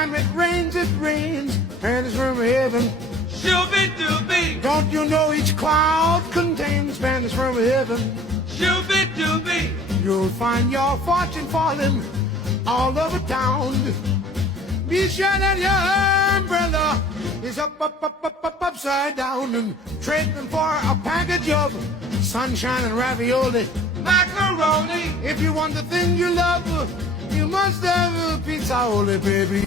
time it rains, Spanish from heaven. Shooby-dooby, Don't you know each cloud contains Spanish from heaven? shooby-dooby, You'll find your fortune falling all over town. Be sure that your umbrella is upside down, and trading for a package of sunshine and ravioli. macaroni. If you want the thing you love, you must have a pizza, baby.